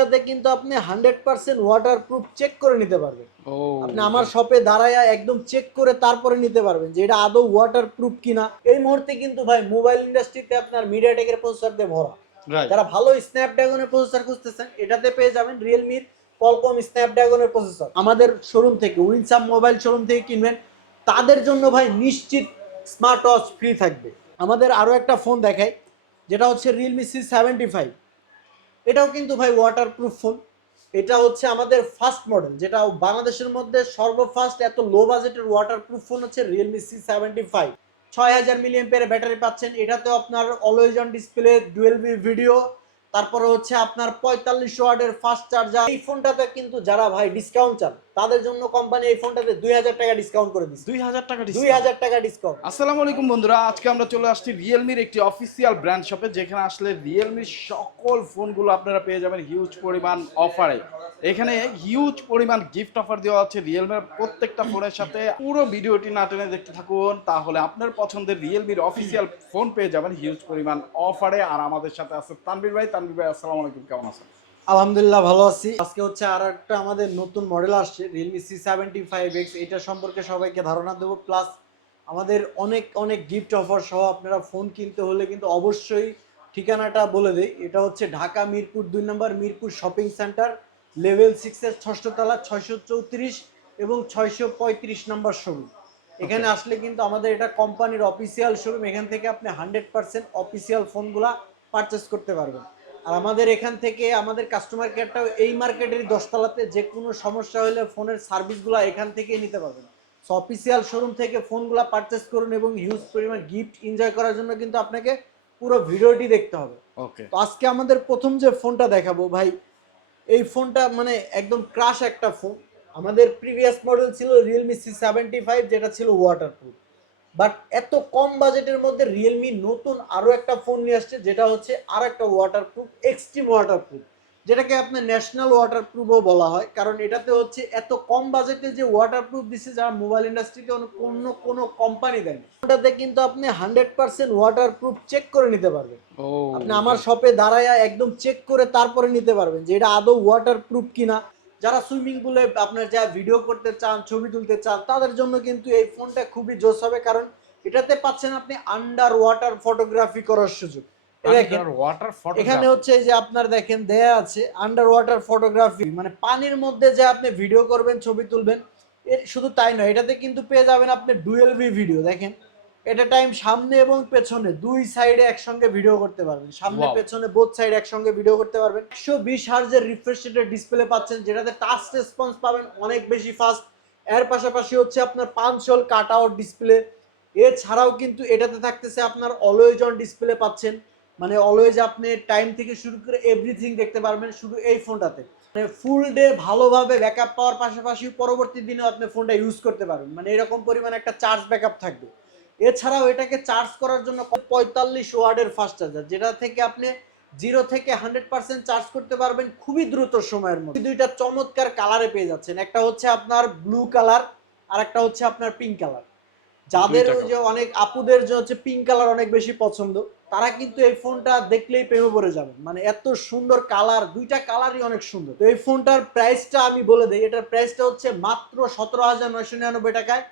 ফোনটাতে কিন্তু আপনি hundred percent water proof check করে নিতে পারবেন। আপনি আমার শপে দাঁড়ায় একদম চেক করে তারপরে নিতে পারবেন যে এটা আদৌ ওয়াটার প্রুফ কিনা। এই মুহূর্তে কিন্তু ভাই মোবাইল ইন্ডাস্ট্রিতে আপনার মিডিয়াটেকের প্রসেসর দিয়ে ভরা। যারা ভালো স্ন্যাপড্রাগনের প্রসেসর খুঁজতেছেন এটাতে পেয়ে যাবেন রিয়েলমির কলকম স্ন্যাপড্রাগনের প্রসেসর আমাদের শোরুম থেকে উইনসাম মোবাইল শোরুম থেকে কিনবেন। তাদের জন্য ভাই নিশ্চিত স্মার্ট ওয়াচ ফ্রি থাকবে। আমাদের আরও একটা ফোন দেখাই যেটা হচ্ছে রিয়েলমি সি সেভেন্টি ফাইভ এটাও কিন্তু ভাই ওয়াটার প্রুফ ফোন এটা হচ্ছে আমাদের ফার্স্ট মডেল যেটা বাংলাদেশের মধ্যে সর্বফার্স্ট এত লো বাজেটের ওয়াটার প্রুফ ফোন হচ্ছে রিয়েলমি সি সেভেন্টি ফাইভ ছয় হাজার মিলিয়ন পেয়ারের ব্যাটারি পাচ্ছেন। এটাতে আপনার always on display dual B video তারপরে হচ্ছে আপনার পঁয়তাল্লিশ ওয়ার্ডের ফাস্ট চার্জার এই ফোনটাতে কিন্তু যারা ভাই ডিসকাউন্ট চান তাদের জন্য কোম্পানি এই ফোনটাতে দুই হাজার টাকা ডিসকাউন্ট করে দিচ্ছে দুই হাজার টাকা দুই হাজার টাকা ডিসকাউন্ট আসসালামু আলাইকুম বন্ধুরা আজকে আমরা চলে আসছি রিয়েলমির একটি অফিসিয়াল ব্র্যান্ড শপে যেখানে আসলে রিয়েলমির সকল ফোনগুলো আপনারা পেয়ে যাবেন হিউজ পরিমাণ অফারে এখানে হিউজ পরিমাণ গিফট অফার দেওয়া আছে রিয়েলমির প্রত্যেকটা ফোনের সাথে। পুরো ভিডিওটি না টেনে দেখতে থাকুন তাহলে আপনার পছন্দের রিয়েলমির অফিসিয়াল ফোন পেয়ে যাবেন হিউজ পরিমাণ অফারে আর আমাদের সাথে আছে তানভীর ভাই। তানভীর ভাই আসসালামু আলাইকুম কেমন আছেন? আলহামদুলিল্লাহ ভালো আছি। আজকে হচ্ছে আর একটা আমাদের নতুন মডেল আসছে Realme C seventy five X এটা সম্পর্কে সবাইকে ধারণা দেবো। প্লাস আমাদের অনেক অনেক গিফট অফার সহ আপনারা ফোন কিনতে হলে কিন্তু অবশ্যই ঠিকানাটা বলে দেই। এটা হচ্ছে ঢাকা মিরপুর দুই নম্বর মিরপুর শপিং সেন্টার লেভেল সিক্সের ষষ্ঠতলা ছয়শো চৌত্রিশ এবং ছয়শো পঁয়ত্রিশ নম্বর শোরুম এখানে আসলে কিন্তু আমাদের এটা কোম্পানির অফিসিয়াল শোরুম এখান থেকে আপনি হান্ড্রেড পার্সেন্ট অফিসিয়াল ফোনগুলা পারচেস করতে পারবেন। আর আমাদের এখান থেকে আমাদের কাস্টমার কেয়ারটাও এই মার্কেটের দশতলাতে যে কোনো সমস্যা হলে ফোনের সার্ভিসগুলো এখান থেকেই নিতে পারবেন। সো অফিসিয়াল শোরুম থেকে ফোনগুলো পারচেস করুন এবং হিউজ পরিমাণ গিফট এনজয় করার জন্য কিন্তু আপনাকে পুরো ভিডিওটি দেখতে হবে। ওকে তো আজকে আমাদের প্রথম যে ফোনটা দেখাবো ভাই এই ফোনটা মানে একদম ক্রাশ একটা ফোন আমাদের প্রিভিয়াস মডেল ছিল রিয়েলমি সি সেভেন্টি ফাইভ যেটা ছিল ওয়াটারপ্রুফ বাট এত কম বাজেটের মধ্যে রিয়েলমি নতুন আরও একটা ফোন নিয়ে আসছে যেটা হচ্ছে আর একটা ওয়াটারপ্রুফ এক্সট্রিম ওয়াটারপ্রুফ যেটাকে আপনার ন্যাশনাল ওয়াটারপ্রুফও বলা হয়। কারণ এটাতে হচ্ছে এত কম বাজেটে যে ওয়াটারপ্রুফ দিচ্ছে যারা মোবাইল ইন্ডাস্ট্রিতে অন্য কোনো কোম্পানি দেয়নি ওটাতে কিন্তু আপনি হান্ড্রেড পার্সেন্ট ওয়াটারপ্রুফ চেক করে নিতে পারবেন। আপনি আমার শপে দাঁড়ায় একদম চেক করে তারপরে নিতে পারবেন যে এটা আদৌ ওয়াটার প্রুফ কিনা। যারা সুইমিং পুলে আপনার যা ভিডিও করতে চান ছবি তুলতে চান তাদের জন্য কিন্তু এই ফোনটা খুবই জোস হবে কারণ এটাতে পাচ্ছেন আপনি আন্ডার ওয়াটার ফটোগ্রাফি করার সুযোগ। দেখেন এখানে হচ্ছে যে আপনার দেখেন দেয়া আছে আন্ডার ওয়াটার ফটোগ্রাফি মানে পানির মধ্যে যে আপনি ভিডিও করবেন ছবি তুলবেন এর শুধু তাই নয় এটাতে কিন্তু পেয়ে যাবেন আপনি ডুয়েল ভি ভিডিও দেখেন। এটা টাইম সামনে এবং পেছনে দুই সাইডে একসঙ্গে ভিডিও করতে পারবেন। সামনে পেছনে বোথ সাইড একসঙ্গে ভিডিও করতে পারবেন। একশো বিশ হার্জের রিফ্রেশ রেটের ডিসপ্লে পাচ্ছেন যেটাতে টাচ রেসপন্স পাবেন অনেক বেশি ফাস্ট এর পাশাপাশি হচ্ছে আপনার পাঁচশোল কাট আউট ডিসপ্লে এছাড়াও কিন্তু এটাতে থাকতেছে আপনার অলওয়েজ অন ডিসপ্লে পাচ্ছেন। মানে অলওয়েজ আপনি টাইম থেকে শুরু করে এভরিথিং দেখতে পারবেন শুধু এই ফোনটাতে মানে ফুল ডে ভালোভাবে ব্যাকআপ পাওয়ার পাশাপাশি পরবর্তী দিনেও আপনি ফোনটা ইউজ করতে পারবেন। মানে এরকম পরিমাণে একটা চার্জ ব্যাকআপ থাকবে। এছাড়াও এটাকে চার্জ করার জন্য পঁয়তাল্লিশ ওয়ার্ডের ফাস্ট চার্জার যেটা থেকে আপনি জিরো থেকে হান্ড্রেড পার্সেন্ট চার্জ করতে পারবেন খুবই দ্রুত সময়ের মধ্যে। দুইটা চমৎকার কালারে পেয়ে যাচ্ছেন। একটা হচ্ছে আপনার ব্লু কালার আর একটা হচ্ছে আপনার পিঙ্ক কালার যাদের যে অনেক আপুদের যে হচ্ছে পিঙ্ক কালার অনেক বেশি পছন্দ তারা কিন্তু এই ফোনটা দেখলেই প্রেমে পড়ে যাবেন। মানে এত সুন্দর কালার দুইটা কালারই অনেক সুন্দর। তো এই ফোনটার প্রাইসটা আমি বলে দিই এটার প্রাইসটা হচ্ছে মাত্র সতেরো হাজার নয়শো নিরানব্বই টাকায়।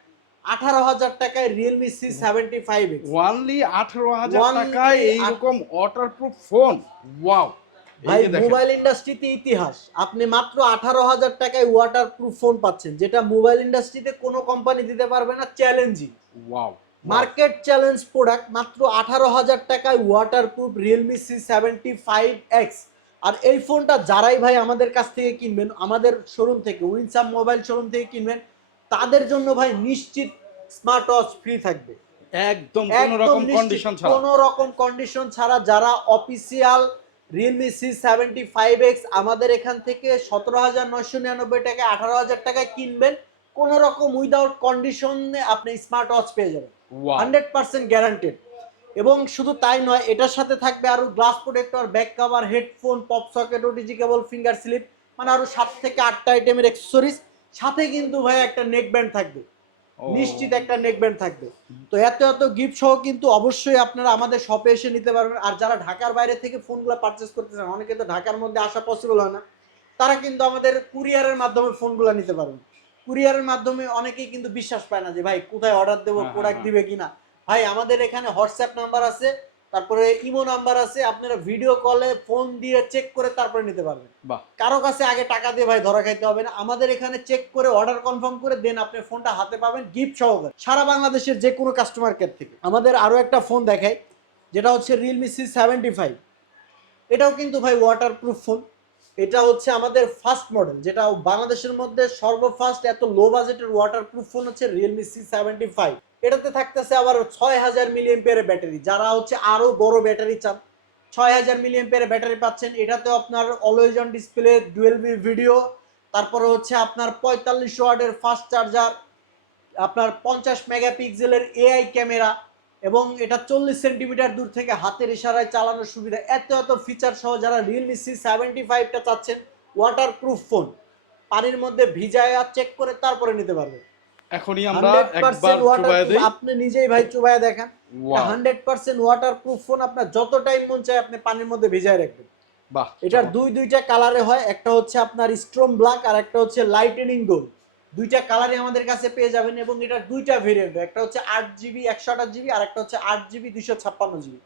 আঠারো হাজার টাকায় Realme C seventy five only আঠারো হাজার টাকায় এইরকম ওয়াটারপ্রুফ ফোন ওয়াও ভাই মোবাইল ইন্ডাস্ট্রিতে ইতিহাস। আপনি মাত্র আঠারো হাজার টাকায় ওয়াটার প্রুফ ফোন পাচ্ছেন যেটা মোবাইল ইন্ডাস্ট্রিতে কোনো কোম্পানি দিতে পারবে না challenging wow market challenge product মাত্র আঠারো হাজার টাকায় waterproof Realme C seventy five X আর এই ফোনটা যারাই ভাই আমাদের কাছ থেকে কিনবেন আমাদের শোরুম থেকে উইনসাম মোবাইল শোরুম থেকে কিনবেন তাদের জন্য ভাই নিশ্চিত স্মার্ট ওয়াচ ফ্রি থাকবে। একদম কোনো রকম কন্ডিশন ছাড়া। কোনো রকম কন্ডিশন ছাড়া যারা official Realme C seventy five X আমাদের এখান থেকে সতেরো হাজার নয়শো নিরানব্বই টাকায় আঠারো হাজার টাকায় কিনবেন কোনো রকম উইদাউট কন্ডিশনে আপনি স্মার্ট ওয়াচ পেয়ে যাবেন। হান্ড্রেড পার্সেন্ট গ্যারান্টেড এবং শুধু তাই নয় এটার সাথে থাকবে আরও glass protector back cover headphone pop socket OTG cable finger slip মানে আরও সাত থেকে আটটা আইটেমের অ্যাক্সেসরিজ সাথে কিন্তু ভাই একটা নেক ব্যান্ড থাকবে নিশ্চিত একটা নেক ব্যান্ড থাকবে। তো এত এত গিফট সহ কিন্তু অবশ্যই আপনারা আমাদের শপে এসে নিতে পারবেন। আর যারা ঢাকার বাইরে থেকে ফোনগুলো পারচেস করতে চান অনেকে তো ঢাকার মধ্যে আসা পসিবল হয় না তারা কিন্তু আমাদের কুরিয়ারের মাধ্যমে ফোনগুলো নিতে পারবেন। কুরিয়ারের মাধ্যমে অনেকেই কিন্তু বিশ্বাস পায় না যে ভাই কোথায় অর্ডার দেবো হ্যাঁ, প্রোডাক্ট হ্যাঁ, দিবে কিনা? ভাই আমাদের এখানে হোয়াটসঅ্যাপ নাম্বার আছে। তারপরে ইমো নাম্বার আছে আপনারা ভিডিও কলে ফোন দিয়ে চেক করে তারপরে নিতে পারবেন। কারও কাছে আগে টাকা দিয়ে ভাই ধরা খাইতে হবে না আমাদের এখানে চেক করে অর্ডার কনফার্ম করে দেন আপনি ফোনটা হাতে পাবেন গিফট সহকারে। সারা বাংলাদেশের যে কোনো কাস্টমার কেয়ার থেকে। আমাদের আরও একটা ফোন দেখাই যেটা হচ্ছে রিয়েলমি সি সেভেন্টি ফাইভ এটাও কিন্তু ভাই ওয়াটার প্রুফ ফোন এটা হচ্ছে আমাদের ফার্স্ট মডেল যেটা বাংলাদেশের মধ্যে সর্বফার্স্ট এত লো বাজেটের ওয়াটার প্রুফ ফোন হচ্ছে রিয়েলমি সি সেভেন্টি ফাইভ এটাতে থাকতেছে আবার ছয় হাজার মিলিয়ন পেয়ারের ব্যাটারি যারা হচ্ছে আরও বড় ব্যাটারি চান, ছয় হাজার মিলিয়ন পেয়ারের ব্যাটারি পাচ্ছেন। এটাতেও আপনার always on display dual B video তারপরে হচ্ছে আপনার পঁয়তাল্লিশ ওয়ার্ডের ফাস্ট চার্জার আপনার পঞ্চাশ মেগাপিক্সেলের এআই ক্যামেরা এবং এটা চল্লিশ সেন্টিমিটার দূর থেকে হাতের ইশারায় চালানোর সুবিধা। এত এত ফিচার সহ যারা রিয়েলমি সি সেভেন্টি ফাইভটা চাচ্ছেন ওয়াটার প্রুফ ফোন পানির মধ্যে ভিজায় চেক করে তারপরে নিতে পারবেন। এখনই আমরা একবার চুবাই দেই। আপনি নিজেই ভাই চুবায় দেখেন। Wow, hundred percent waterproof phone আপনার যত টাইম মন চায় আপনি পানির মধ্যে ভিজায় রাখবেন। বাহ এটার দুই দুইটা কালারে হয় একটা হচ্ছে আপনার স্ট্রম ব্ল্যাক আর একটা হচ্ছে লাইটেনিং গোল্ড দুইটা কালারই আমাদের কাছে পেয়ে যাবেন এবং এটার দুইটা ভেরিয়েন্ট একটা হচ্ছে আট জিবি একশো আঠাশ জিবি আর একটা হচ্ছে আট জিবি দুশো ছাপ্পান্ন জিবি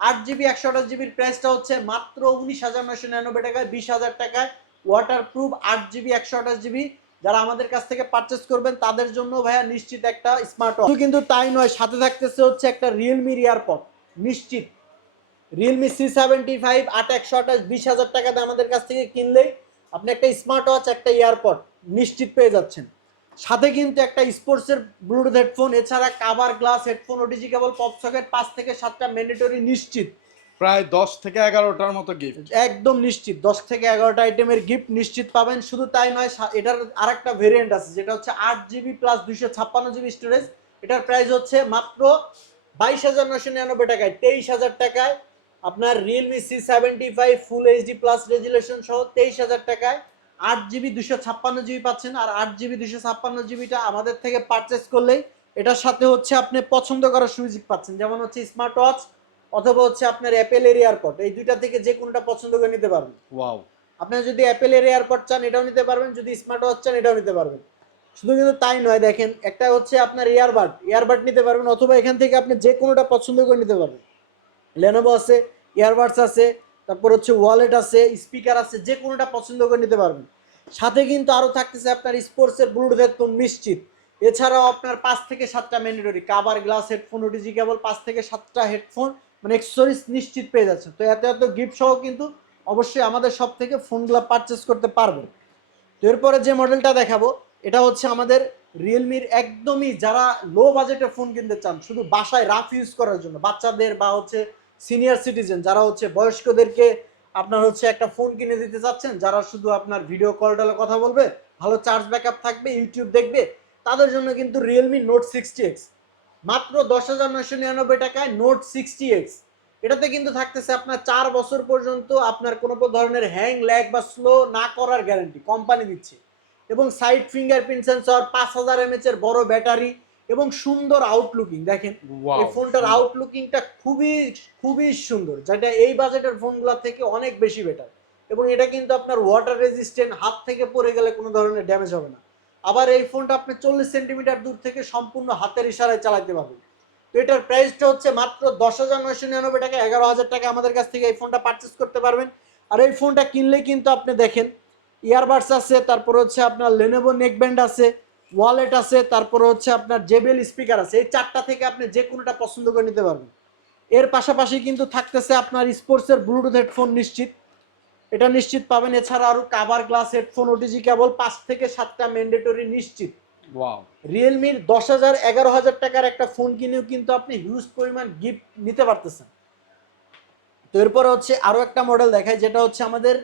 আট জিবি একশো আঠাশ জিবির প্রাইসটা হচ্ছে মাত্র উনিশ হাজার নয়শো নিরানব্বই টাকায় বিশ হাজার টাকায় ওয়াটার প্রুফ আট জিবি একশো আঠাশ জিবি যারা আমাদের কাছ থেকে পারচেস করবেন, তাদের জন্য ভাইয়া নিশ্চিত একটা স্মার্ট ওয়াচ কিন্তু তাই নয়, সাথে থাকতেছে হচ্ছে একটা রিয়েলমির এয়ারপড নিশ্চিত। রিয়েলমি সি সেভেন্টি ফাইভ আট, একশো আঠাশ, বিশ হাজার টাকাতে আমাদের কাছ থেকে কিনলেই আপনি একটা স্মার্ট ওয়াচ একটা এয়ারপড নিশ্চিত পেয়ে যাচ্ছেন। সাথে কিন্তু একটা স্পোর্টসের ব্লুটুথ হেডফোন এছাড়া cover glass headphone OTG cable pop socket পাঁচ থেকে সাতটা ম্যান্ডেটরি নিশ্চিত। প্রায় দশ থেকে এগারোটার মতো গিফট একদম নিশ্চিত, দশ থেকে এগারোটা আইটেমের গিফট নিশ্চিত পাবেন। শুধু তাই নয় এটার আরেকটা ভেরিয়েন্ট আছে, যেটা হচ্ছে আট জিবি প্লাস দুইশো ছাপ্পান্ন জিবি স্টোরেজ এটার প্রাইস হচ্ছে মাত্র বাইশ হাজার নশো নিরানব্বই টাকায়, তেইশ হাজার টাকায়। আপনার Realme C seventy five full HD plus resolution সহ তেইশ হাজার টাকায়। আট জিবি দুশো ছাপ্পান্ন জিবি পাচ্ছেন, আর আট জিবি দুশো ছাপ্পান্ন জিবিটা আমাদের থেকে পারচেস করলেই এটার সাথে হচ্ছে আপনি পছন্দ করার সুযোগ পাচ্ছেন। যেমন হচ্ছে স্মার্ট ওয়াচ অথবা হচ্ছে আপনার অ্যাপেলের এয়ারপড এই দুইটা থেকে যে কোনটা পছন্দ করে নিতে পারবেন। ওয়াও আপনি যদি অ্যাপেলের এয়ারপড চান এটাও নিতে পারবেন যদি স্মার্ট ওয়াচ চান এটাও নিতে পারবেন। শুধু কিন্তু তাই নয় দেখেন একটা হচ্ছে আপনার ইয়ারবাড ইয়ারবাড নিতে পারবেন অথবা এখান থেকে আপনি যে কোনোটা পছন্দ করে নিতে পারবেন। লেনোভো আছে ইয়ারবাডস আছে তারপর হচ্ছে ওয়ালেট আছে স্পিকার আছে যে কোনোটা পছন্দ করে নিতে পারবেন। সাথে কিন্তু আরও থাকতেছে আপনার স্পোর্টসের ব্লুটুথ হেডফোন নিশ্চিত। এছাড়াও আপনার পাঁচ থেকে সাতটা mandatory cover glass headphone OTG cable পাঁচ থেকে সাতটা হেডফোন মানে এক্সেসরিজ নিশ্চিত পেয়ে যাচ্ছে। তো এত এত গিফট সহ কিন্তু অবশ্যই আমাদের সব থেকে ফোনগুলো পারচেস করতে পারবেন তো এরপরে যে মডেলটা দেখাবো, এটা হচ্ছে আমাদের রিয়েলমির একদমই যারা লো বাজেটে ফোন কিনতে চান, শুধু বাসায় রাফ ইউজ করার জন্য, বাচ্চাদের বা হচ্ছে সিনিয়র সিটিজেন যারা হচ্ছে বয়স্কদেরকে আপনার হচ্ছে একটা ফোন কিনে দিতে চাচ্ছেন, যারা শুধু আপনার ভিডিও কল টলে কথা বলবে, ভালো চার্জ ব্যাকআপ থাকবে ইউটিউব দেখবে, তাদের জন্য কিন্তু রিয়েলমি নোট সিক্সটি এক্স মাত্র দশ হাজার নয়শো নিরানব্বই টাকায় নোট সিক্সটি এক্স এটাতে কিন্তু থাকতেছে আপনার চার বছর পর্যন্ত আপনার কোনো ধরনের হ্যাং ল্যাগ বা স্লো না করার গ্যারান্টি কোম্পানি দিচ্ছে। এবং সাইড ফিঙ্গারপ্রিন্ট সেন্সর পাঁচ হাজার এমএচ এর বড় ব্যাটারি এবং সুন্দর আউটলুকিং দেখেন এই ফোনটার আউটলুকিংটা খুবই খুবই সুন্দর যেটা এই বাজেটের ফোনগুলো থেকে অনেক বেশি বেটার এবং এটা কিন্তু আপনার ওয়াটার রেজিস্ট্যান্ট হাত থেকে পড়ে গেলে কোনো ধরনের ড্যামেজ হবে না। আবার এই ফোনটা আপনি চল্লিশ সেন্টিমিটার দূর থেকে সম্পূর্ণ হাতের ইশারায় চালাতে পারবেন। তো এটার প্রাইসটা হচ্ছে মাত্র দশ হাজার নয়শো নিরানব্বই টাকা, এগারো হাজার টাকা আমাদের কাছ থেকে এই ফোনটা পারচেস করতে পারবেন। আর এই ফোনটা কিনলে কিন্তু আপনি দেখেন ইয়ারবাডস আছে, তারপর হচ্ছে আপনার লেনেভো নেকব্যান্ড আছে ওয়ালেট আছে, তারপরে হচ্ছে আপনার জেবেল স্পিকার আছে। এই চারটা থেকে আপনি যে কোনোটা পছন্দ করে নিতে পারবেন। এর পাশাপাশি কিন্তু থাকতেছে আপনার স্পোর্টসের ব্লুটুথ হেডফোন নিশ্চিত। এটা নিশ্চিত পাবেন। এছাড়া আরও cover glass headphone OTG cable পাঁচ থেকে সাতটা ম্যান্ডেটরি নিশ্চিত। রিয়েলমির দশ হাজার এগারো হাজার টাকার একটা ফোন কিনেও কিন্তু আপনি হিউজ পরিমাণ গিফট নিতে পারতেছেন। তো এরপরে হচ্ছে আরও একটা মডেল দেখায় যেটা হচ্ছে আমাদের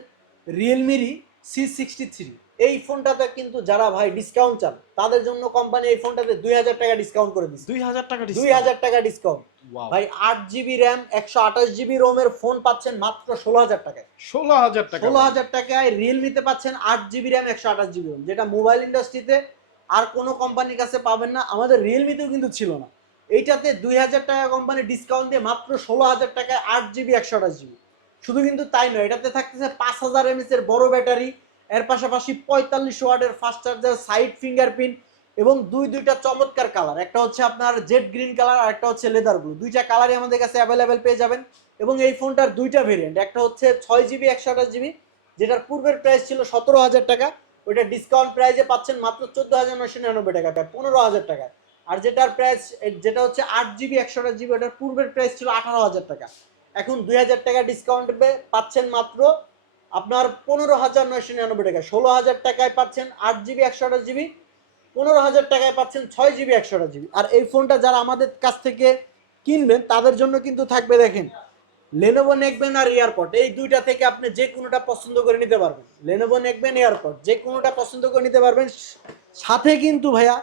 রিয়েলমিরই সি সিক্সটি থ্রি এই ফোনটাতে কিন্তু যারা ভাই ডিসকাউন্ট চান তাদের জন্য কোম্পানি এই ফোনটাতে দুই হাজার টাকা ডিসকাউন্ট করে দিচ্ছে দুই হাজার টাকা দুই হাজার টাকা ডিসকাউন্ট ভাই আট জিবি র্যাম একশো আঠাশ জিবি রোমের ফোন পাচ্ছেন মাত্র ষোলো হাজার টাকায়। ষোলো হাজার টাকা। ষোলো হাজার টাকায় রিয়েলমিতে পাচ্ছেন আট জিবি র্যাম একশো আঠাশ জিবি রোম যেটা মোবাইল ইন্ডাস্ট্রিতে আর কোনো কোম্পানির কাছে পাবেন না। আমাদের রিয়েলমিতেও কিন্তু ছিল না। এইটাতে দুই হাজার টাকা কোম্পানি ডিসকাউন্ট দিয়ে মাত্র ষোলো হাজার টাকায় আট জিবি একশো আঠাশ জিবি শুধু কিন্তু তাই নয় এটাতে থাকতেছে পাঁচ হাজার এমএস এর বড় ব্যাটারি এর পাশাপাশি পঁয়তাল্লিশ ওয়ার্ডের ফাস্ট চার্জার সাইড ফিঙ্গারপ্রিন্ট এবং দুই দুইটা চমৎকার কালার একটা হচ্ছে আপনার জেড গ্রিন কালার আর একটা হচ্ছে লেদার ব্লু দুইটা কালারই আমাদের কাছে অ্যাভেলেবেল পেয়ে যাবেন এবং এই ফোনটার দুইটা ভেরিয়েন্ট একটা হচ্ছে ছয় জিবি একশো আঠাশ জিবি যেটার পূর্বের প্রাইস ছিল সতেরো হাজার টাকা। ওইটা ডিসকাউন্ট প্রাইসে পাচ্ছেন মাত্র চোদ্দ হাজার নশো নিরানব্বই টাকা প্রায় পনেরো হাজার টাকা। আর যেটার প্রাইস যেটা হচ্ছে আট জিবি একশো আঠাশ জিবি ওটার পূর্বের প্রাইস ছিল আঠারো হাজার টাকা। এখন দুই হাজার টাকা ডিসকাউন্ট পাচ্ছেন মাত্র আপনার পনেরো হাজার নয়শো নিরানব্বই টাকা। ষোলো হাজার টাকায় পাচ্ছেন আট জিবি একশো আঠাশ জিবি। পনেরো হাজার টাকায় পাচ্ছেন ছয় জিবি একশো আঠাশ জিবি। আর এই ফোনটা যারা আমাদের কাছ থেকে কিনবেন তাদের জন্য কিন্তু থাকবে দেখেন লেনোভো নেকবেন আর এয়ারপড এই দুইটা থেকে আপনি যে কোনোটা পছন্দ করে নিতে পারবেন। লেনোভো নেকবেন এয়ারপড যে কোনোটা পছন্দ করে নিতে পারবেন সাথে কিন্তু ভাইয়া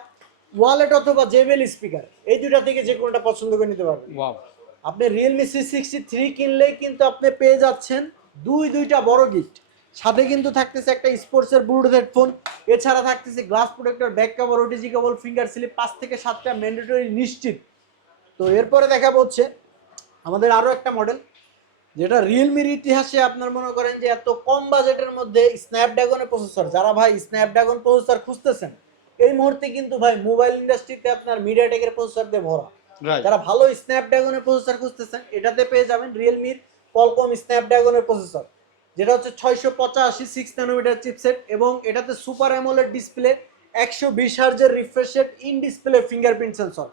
ওয়ালেট অথবা জেবেল স্পিকার এই দুইটা থেকে যে কোনোটা পছন্দ করে নিতে পারবেন। আপনি রিয়েলমি সি সিক্সটি থ্রি কিনলেই কিন্তু আপনি পেয়ে যাচ্ছেন দুই দুইটা বড় গিফট সাথে কিন্তু থাকতেছে একটা স্পোর্টসের ব্লুটুথ হেডফোন এছাড়া থাকতেছে glass protector back cover OTG cable finger sleeve পাঁচ থেকে সাতটা ম্যান্ডেটরি নিশ্চিত। তো এরপরে দেখাবো হচ্ছে আমাদের আরও একটা মডেল যেটা রিয়েলমির ইতিহাসে আপনার মনে করেন যে এত কম বাজেটের মধ্যে স্ন্যাপড্রাগনের প্রসেসর যারা ভাই স্ন্যাপড্রাগন প্রসেসর খুঁজতেছেন এই মুহূর্তে কিন্তু ভাই মোবাইল ইন্ডাস্ট্রিতে আপনার মিডিয়াটেকের প্রসেসর দিয়ে ভরা যারা ভালো স্ন্যাপড্রাগনের প্রসেসর খুঁজতেছেন এটাতে পেয়ে যাবেন রিয়েলমির কলকম স্ন্যাপড্রাগনের প্রসেসর যেটা হচ্ছে ছয়শো পঁচাশি সিক্স নানোমিটার চিপসেট এবং এটাতে সুপার অ্যামোলেড ডিসপ্লে একশো বিশ হার্জের refreshed in display fingerprint sensor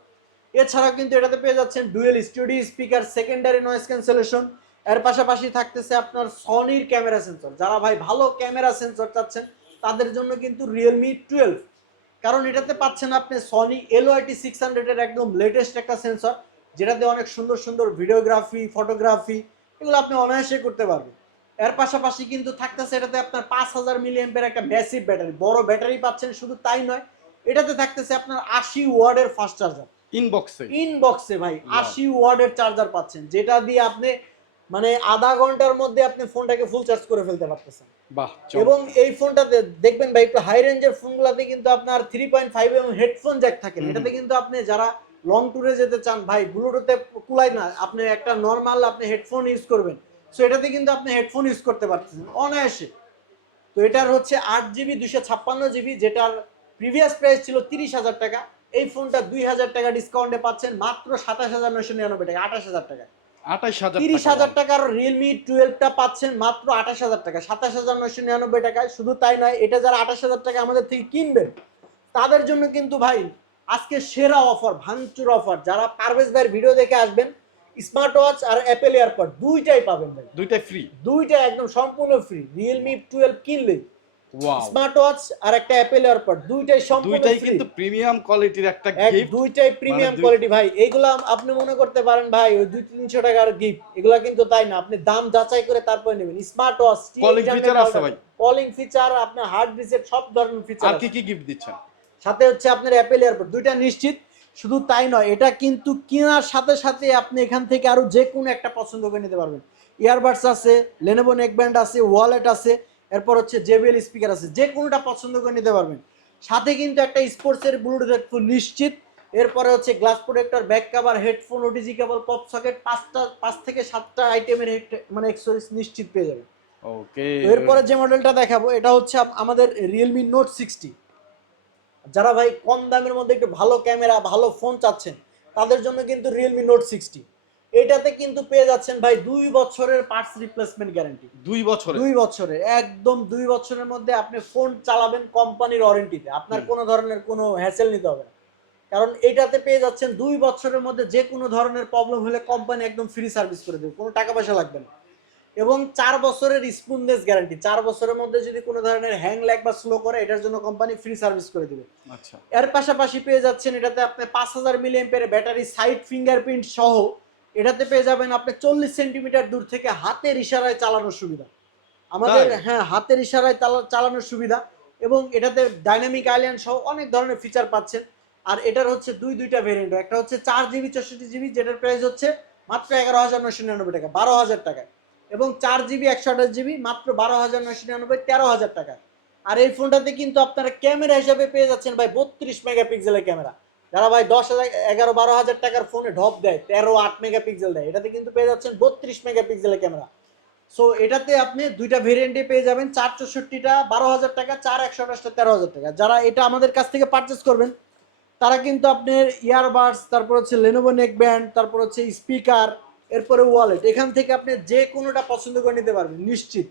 এছাড়াও কিন্তু এটাতে পেয়ে যাচ্ছেন dual studio speaker secondary noise cancellation এর পাশাপাশি থাকতেছে আপনার সনির ক্যামেরা সেন্সর যারা ভাই ভালো ক্যামেরা সেন্সর চাচ্ছেন, তাদের জন্য কিন্তু রিয়েলমি টুয়েলভ কারণ এটাতে পাচ্ছেন আপনি সনি এলওআইটি সিক্স হান্ড্রেডের একদম লেটেস্ট একটা সেন্সর যেটাতে অনেক সুন্দর সুন্দর ভিডিওগ্রাফি ফটোগ্রাফি এগুলো আপনি অনায়াসে করতে পারবেন। এর পাশাপাশি কিন্তু থাকতেছে এটাতে আপনার পাঁচ হাজার মিলিয়ামের একটা ম্যাসিভ ব্যাটারি বড় ব্যাটারি পাচ্ছেন শুধু তাই নয় এটাতে থাকতেছে আপনার আশি ওয়ার্ডের ফাস্ট চার্জার ইনবক্সে ইনবক্সে ভাই আশি ওয়ার্ডের চার্জার পাচ্ছেন যেটা দিয়ে আপনি মানে আধা ঘণ্টার মধ্যে আপনি ফোনটাকে ফুল চার্জ করে ফেলতে পারতেছেন। বাহ এবং এই ফোনটাতে দেখবেন ভাই একটু হাই রেঞ্জের ফোনগুলোতে কিন্তু আপনার থ্রি পয়েন্ট ফাইভ এবং হেডফোন জ্যাক থাকে এটাতে কিন্তু আপনি যারা লং ট্যুরে যেতে চান ভাই ব্লুটুথে কুলাই না। আপনি একটা নর্মাল আপনি হেডফোন ইউজ করবেন। সো এটাতে কিন্তু আপনি হেডফোন ইউজ করতে পারতেছেন অনায়াসে। তো এটার হচ্ছে আট জিবি দুশো ছাপ্পান্ন জিবি যেটার প্রিভিয়াস প্রাইস ছিল তিরিশ হাজার টাকা। এই ফোনটা দুই হাজার টাকা ডিসকাউন্টে পাচ্ছেন মাত্র সাতাশ হাজার নয়শো নিরানব্বই টাকা আঠাশ হাজার টাকা। আঠাশ হাজার তিরিশ হাজার টাকার রিয়েলমি টুয়েলভটা পাচ্ছেন মাত্র আঠাশ হাজার টাকা সাতাশ হাজার নয়শো নিরানব্বই টাকায় শুধু তাই নয় এটা যারা আঠাশ হাজার টাকা আমাদের থেকে কিনবেন তাদের জন্য কিন্তু ভাই আজকে সেরা অফার ভাঙচুর অফার। যারা পারভেজ ভাইয়ের ভিডিও দেখে আসবেন স্মার্ট ওয়াচ আর অ্যাপেল এয়ারপড দুইটাই পাবেন ভাই। দুইটাই ফ্রি দুইটা একদম সম্পূর্ণ ফ্রি রিয়েলমি টুয়েলভ কিনলে ওয়াও স্মার্ট ওয়াচ আর একটা অ্যাপেল এয়ারপড দুইটাই সম্পূর্ণ দুইটাই কিন্তু প্রিমিয়াম কোয়ালিটির একটা গিফট দুইটাই প্রিমিয়াম কোয়ালিটি ভাই। এগুলা আপনি মনে করতে পারেন ভাই ওই দুই তিনশো টাকার গিফট এগুলা কিন্তু তাই না আপনি দাম যাচাই করে তারপরে নেবেন। স্মার্ট ওয়াচ Calling feature আছে ভাই। কলিং ফিচার আপনার হার্ট রিসেট সব ধরনের ফিচার আর কি কি গিফট দিচ্ছেন সাথে হচ্ছে আপনার অ্যাপেল এয়ারপোর্ট দুইটা নিশ্চিত। শুধু তাই নয় এটা কিন্তু কেনার সাথে সাথে আপনি এখান থেকে আরও যে কোনো একটা পছন্দ করে নিতে পারবেন। ইয়ারবাডস আছে লেনোভো নেকব্যান্ড আছে ওয়ালেট আছে এরপর হচ্ছে জেবিএল স্পিকার আছে যে কোনোটা পছন্দ করে নিতে পারবেন। সাথে কিন্তু একটা স্পোর্টসের ব্লুটুথ হেডফোন নিশ্চিত। এরপরে হচ্ছে glass protector back cover headphone OTG cable pop socket পাঁচটা পাঁচ থেকে সাতটা আইটেমের মানে এক্সেসরিজ নিশ্চিত পেয়ে যাবেন। ওকে এরপরে যে মডেলটা দেখাবো এটা হচ্ছে আমাদের রিয়েলমি নোট সিক্সটি যারা ভাই কম দামের মধ্যে একটু ভালো ক্যামেরা ভালো ফোন চাচ্ছেন তাদের জন্য কিন্তু রিয়েলমি নোট সিক্সটি এটাতে কিন্তু পেয়ে যাচ্ছেন ভাই দুই বছরের পার্টস রিপ্লেসমেন্ট গ্যারান্টি দুই বছরে দুই বছরে একদম দুই বছরের মধ্যে আপনি ফোন চালাবেন কোম্পানির ওয়ারেন্টিতে আপনার কোনো ধরনের কোনো হ্যাসেল নিতে হবে না। কারণ এটাতে পেয়ে যাচ্ছেন দুই বছরের মধ্যে যে কোনো ধরনের প্রবলেম হলে কোম্পানি একদম ফ্রি সার্ভিস করে দেবে কোনো টাকা পয়সা লাগবে না। এবং চার বছরের স্মুথনেস গ্যারান্টি চার বছরের মধ্যে যদি কোনো ধরনের হ্যাং ল্যাগ বা স্লো করে এটার জন্য কোম্পানি ফ্রি সার্ভিস করে দেবে। আচ্ছা। এর পাশাপাশি পেয়ে যাচ্ছেন এটাতে আপনি পাঁচ হাজার মিলিয়ামের ব্যাটারি সাইড ফিঙ্গারপ্রিন্ট সহ এটাতে পেয়ে যাবেন আপনি চল্লিশ সেন্টিমিটার দূর থেকে হাতের ইশারায় চালানোর সুবিধা। আমাদের হ্যাঁ হাতের ইশারায় চালানোর সুবিধা এবং এটাতে ডাইনামিক আইল্যান্ড সহ অনেক ধরনের ফিচার পাচ্ছেন। আর এটার হচ্ছে দুই দুইটা ভেরিয়েন্ট একটা হচ্ছে চার জিবি চৌষট্টি জিবি যেটার প্রাইস হচ্ছে মাত্র এগারো হাজার নশো নিরানব্বই টাকা বারো হাজার টাকায়। এবং চার জিবি, একশো আঠাশ জিবি, মাত্র বারো হাজার নশো নিরানব্বই, তেরো হাজার টাকা। আর এই ফোনটাতে কিন্তু আপনারা ক্যামেরা হিসাবে পেয়ে যাচ্ছেন ভাই বত্রিশ মেগাপিক্সেলের ক্যামেরা। যারা ভাই দশ হাজার, এগারো, বারো হাজার টাকার ফোনে ঢপ দেয়, তেরো, আট মেগাপিক্সেল দেয়, এটাতে কিন্তু পেয়ে যাচ্ছেন বত্রিশ মেগাপিক্সেলের ক্যামেরা। সো এটাতে আপনি দুইটা ভেরিয়েন্টে পেয়ে যাবেন, চার চৌষট্টিটা, বারো হাজার টাকা, চার, একশো আঠাশটা, তেরো হাজার টাকা। যারা এটা আমাদের কাছ থেকে পারচেস করবেন, তারা কিন্তু আপনার ইয়ারবাডস তারপর হচ্ছে লেনোভো নেক ব্যান্ড তারপর হচ্ছে স্পিকার এরপরে ওয়ালেট এখান থেকে আপনি যে কোনোটা পছন্দ করে নিতে পারবেন, নিশ্চিত।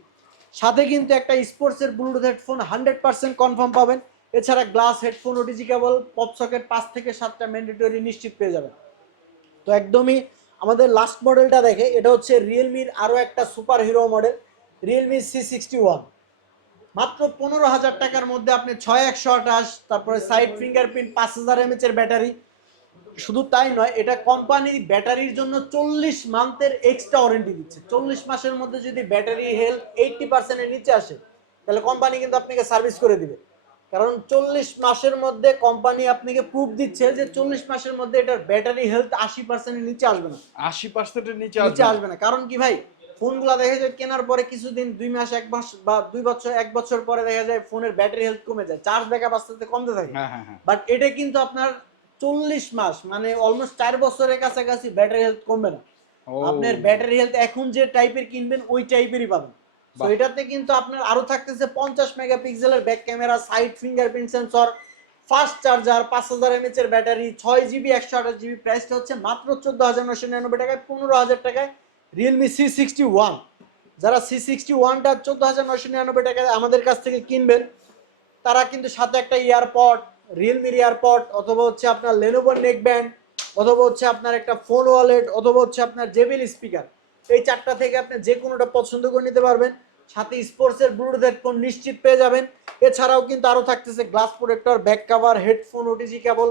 সাথে কিন্তু একটা স্পোর্টসের Bluetooth headphone hundred percent confirm পাবেন। এছাড়া glass headphone OTG cable pop socket পাঁচ থেকে সাতটা ম্যান্ডেটরি নিশ্চিত পেয়ে যাবেন। তো একদমই আমাদের লাস্ট মডেলটা দেখে, এটা হচ্ছে রিয়েলমির আরও একটা super hero model Realme C sixty one মাত্র পনেরো হাজার টাকার মধ্যে আপনি ছয় একশো আঠাশ, তারপরে সাইড ফিঙ্গারপ্রিন্ট পাঁচ হাজার এমএচ এর ব্যাটারি শুধু তাই নয় এটা কোম্পানি ব্যাটারির জন্য চল্লিশ মান্থের এক্সট্রা ওয়ারেন্টি দিচ্ছে। চল্লিশ মাসের মধ্যে যদি ব্যাটারি হেলথ এইটটি পার্সেন্টের নিচে আসে তাহলে কোম্পানি কিন্তু আপনাকে সার্ভিস করে দিবে। কারণ চল্লিশ মাসের মধ্যে কোম্পানি আপনাকে প্রুফ দিচ্ছে যে চল্লিশ মাসের মধ্যে এটার ব্যাটারি হেলথ আশি পার্সেন্টের নিচে আসবে না। আশি পার্সেন্টের নিচে নিচে আসবে না। কারণ কি ভাই ফোনগুলো দেখা যায় কেনার পরে কিছুদিন দুই মাস এক মাস বা দুই বছর এক বছর পরে দেখা যায় ফোনের ব্যাটারি হেলথ কমে যায় চার্জ ব্যাকআপ আস্তে আস্তে কমতে থাকে। হ্যাঁ হ্যাঁ হ্যাঁ। বাট এটা কিন্তু আপনার চল্লিশ মাস মানে অলমোস্ট চার বছরের কাছাকাছি ব্যাটারি হেলথ কমবে না। আপনার ব্যাটারি হেলথ এখন যে টাইপের কিনবেন ওই টাইপেরই পাবেন। তো এটাতে কিন্তু আপনার আরও থাকতেছে পঞ্চাশ মেগাপিক্সেলের back camera side fingerprint sensor fast charger পাঁচ হাজার এমএচ এর ব্যাটারি ছয় জিবি একশো আঠাশ জিবি প্রাইসটা হচ্ছে মাত্র চোদ্দ হাজার নশো নিরানব্বই টাকায় পনেরো হাজার টাকায় রিয়েলমি সি সিক্সটি ওয়ান যারা সি সিক্সটি ওয়ানটা চোদ্দ হাজার নশো নিরানব্বই টাকায় আমাদের কাছ থেকে কিনবেন তারা কিন্তু সাথে একটা ইয়ারপড রিয়েলমির ইয়ারপড অথবা হচ্ছে আপনার লেনোভোর নেক ব্যান্ড অথবা হচ্ছে আপনার একটা ফোন ওয়ালেট অথবা হচ্ছে আপনার জেবিল স্পিকার এই চারটা থেকে আপনি যে কোনোটা পছন্দ করে নিতে পারবেন, সাথে স্পোর্টসের ব্লুটুথ হেডফোন নিশ্চিত পেয়ে যাবেন। এছাড়াও কিন্তু আরও থাকতেছে glass protector back cover headphone OTG cable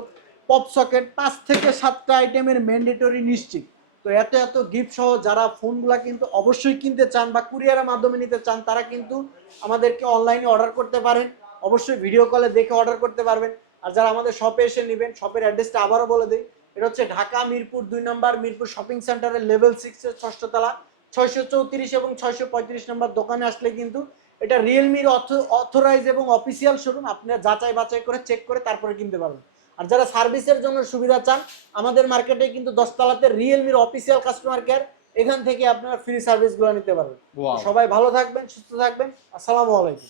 pop socket পাঁচ থেকে সাতটা আইটেমের ম্যান্ডেটরি নিশ্চিত। তো এত এত গিফট সহ যারা ফোনগুলা কিন্তু অবশ্যই কিনতে চান বা কুরিয়ারের মাধ্যমে নিতে চান, তারা কিন্তু আমাদেরকে অনলাইনে অর্ডার করতে পারেন। অবশ্যই ভিডিও কলে দেখে অর্ডার করতে পারবেন। আর যারা আমাদের শপে এসে নেবেন শপের অ্যাড্রেসটা আবারও বলে দিই এটা হচ্ছে ঢাকা মিরপুর দুই নম্বর মিরপুর শপিং সেন্টারের লেভেল সিক্সের ষষ্ঠতলা ছয়শো চৌত্রিশ এবং ছয়শো পঁয়ত্রিশ নম্বর দোকানে আসলে কিন্তু এটা রিয়েলমির অথরাইজ এবং অফিসিয়াল শোরুম আপনি যাচাই বাছাই করে চেক করে তারপরে কিনতে পারবেন। আর যারা সার্ভিসের জন্য সুবিধা চান আমাদের মার্কেটে কিন্তু দশতলাতে রিয়েলমির অফিসিয়াল কাস্টমার কেয়ার এখান থেকে আপনারা ফ্রি সার্ভিসগুলো নিতে পারবেন। সবাই ভালো থাকবেন সুস্থ থাকবেন আসসালামু আলাইকুম।